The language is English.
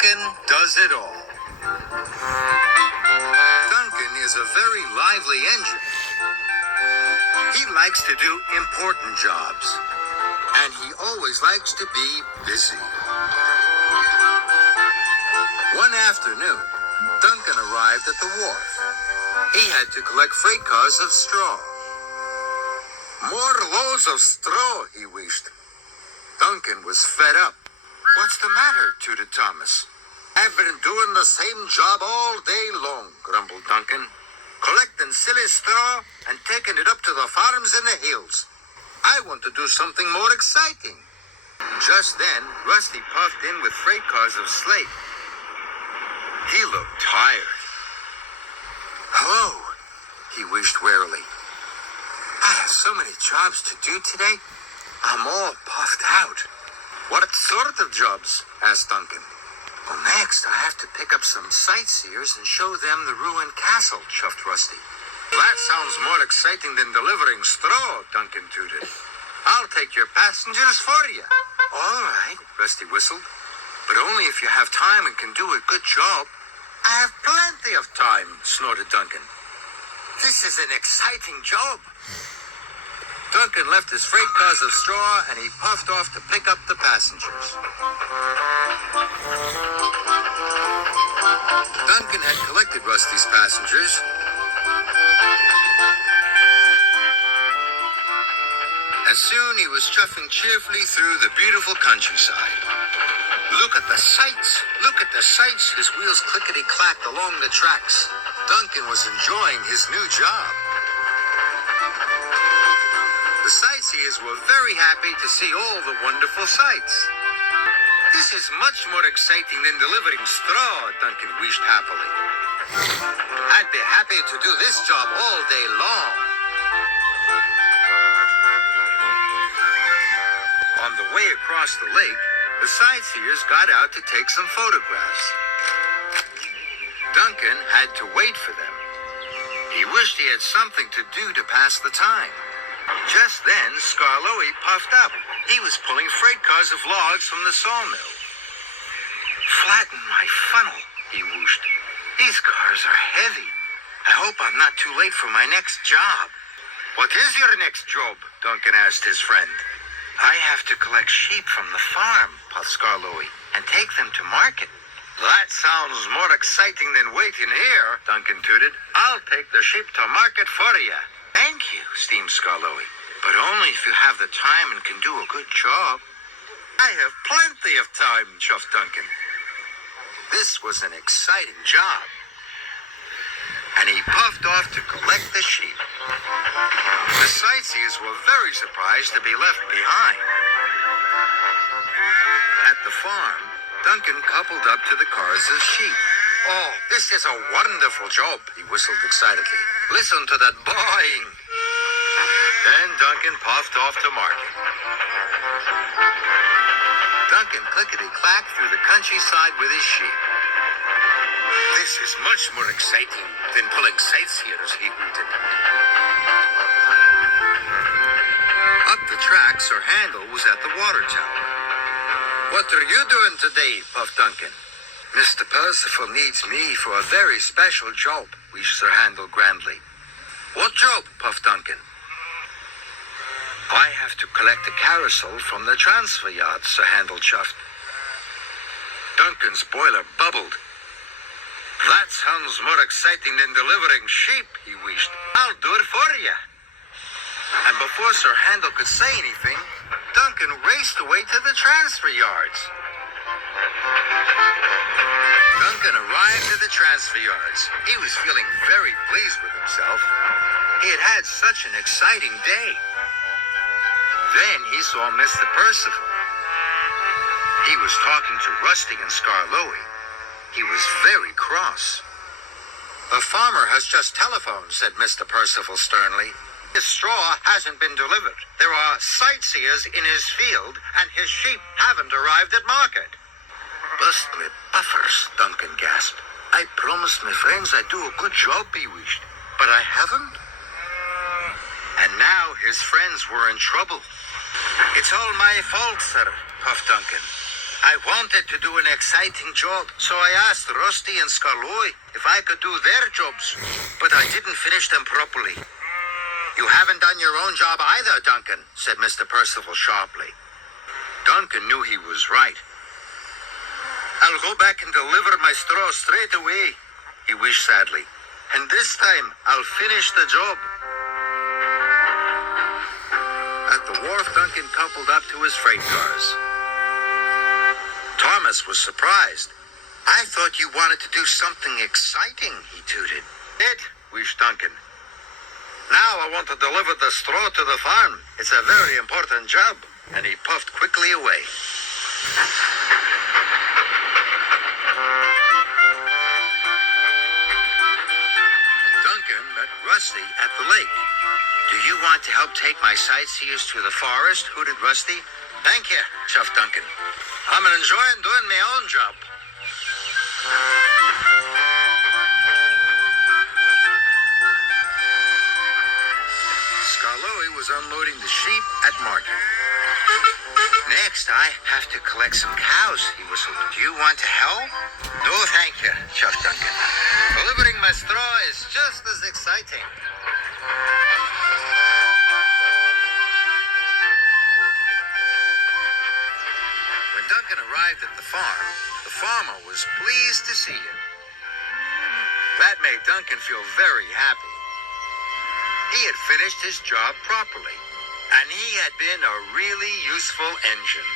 Duncan does it all. Duncan is a very lively engine. He likes to do important jobs, and he always likes to be busy. One afternoon, Duncan arrived at the wharf. He had to collect freight cars of straw. More loads of straw, he wished. Duncan was fed up. What's the matter, tooted Thomas. I've been doing the same job all day long, grumbled Duncan. Collecting silly straw and taking it up to the farms in the hills. I want to do something more exciting. Just then, Rusty puffed in with freight cars of slate. He looked tired. Hello, he wished wearily. I have so many jobs to do today. I'm all puffed out. What sort of jobs? Asked Duncan. Well, next I have to pick up some sightseers and show them the ruined castle, chuffed Rusty. That sounds more exciting than delivering straw, Duncan tooted. I'll take your passengers for you. All right, Rusty whistled. But only if you have time and can do a good job. I have plenty of time, snorted Duncan. This is an exciting job. Duncan left his freight cars of straw and he puffed off to pick up the passengers. Duncan had collected Rusty's passengers. And soon he was chuffing cheerfully through the beautiful countryside. Look at the sights! Look at the sights! His wheels clickety-clacked along the tracks. Duncan was enjoying his new job. The sightseers were very happy to see all the wonderful sights. This is much more exciting than delivering straw, Duncan wished happily. I'd be happy to do this job all day long. On the way across the lake, the sightseers got out to take some photographs. Duncan had to wait for them. He wished he had something to do to pass the time. Just then, Skarloey puffed up. He was pulling freight cars of logs from the sawmill. Flatten my funnel, he whooshed. These cars are heavy. I hope I'm not too late for my next job. What is your next job? Duncan asked his friend. I have to collect sheep from the farm, puffed Skarloey, and take them to market. That sounds more exciting than waiting here, Duncan tooted. I'll take the sheep to market for you. Thank you, steamed Skarloey, but only if you have the time and can do a good job. I have plenty of time, chuffed Duncan. This was an exciting job. And he puffed off to collect the sheep. The sightseers were very surprised to be left behind. At the farm, Duncan coupled up to the cars of sheep. Oh, this is a wonderful job, he whistled excitedly. Listen to that baaing. Then Duncan puffed off to market. Duncan clickety-clacked through the countryside with his sheep. This is much more exciting than pulling sightseers, he hooted. Up the track, Sir Handel was at the water tower. What are you doing today, puffed Duncan. Mr. Percival needs me for a very special job, wished Sir Handel grandly. What job, puffed Duncan. I have to collect a carousel from the transfer yard, Sir Handel chuffed. Duncan's boiler bubbled. That sounds more exciting than delivering sheep, he wished. I'll do it for you. And before Sir Handel could say anything, Duncan raced away to the transfer yards. Duncan arrived at the transfer yards. He was feeling very pleased with himself. He had had such an exciting day. Then he saw Mr. Percival. He was talking to Rusty and Skarloey. He was very cross. The farmer has just telephoned, said Mr. Percival sternly. His straw hasn't been delivered. There are sightseers in his field, and his sheep haven't arrived at market. Bust me buffers, Duncan gasped. I promised my friends I'd do a good job, he wished, but I haven't. And now his friends were in trouble. It's all my fault, sir, puffed Duncan. I wanted to do an exciting job, so I asked Rusty and Scarloy if I could do their jobs, but I didn't finish them properly. You haven't done your own job either, Duncan, said Mr. Percival sharply. Duncan knew he was right. I'll go back and deliver my straw straight away, he wished sadly. And this time, I'll finish the job. At the wharf, Duncan coupled up to his freight cars. Thomas was surprised. I thought you wanted to do something exciting, he tooted. It, wished Duncan. Now I want to deliver the straw to the farm. It's a very important job. And he puffed quickly away. Duncan met Rusty at the lake. Do you want to help take my sightseers to the forest? Hooted Rusty. Thank you, chuffed Duncan. I'm enjoying doing my own job. Scarloy was unloading the sheep at market. Next, I have to collect some cows, he whistled. Do you want to help? No, thank you, chuffed Duncan. Delivering my straw is just as exciting. When Duncan arrived at the farm, the farmer was pleased to see him. That made Duncan feel very happy. He had finished his job properly, and he had been a really useful engine.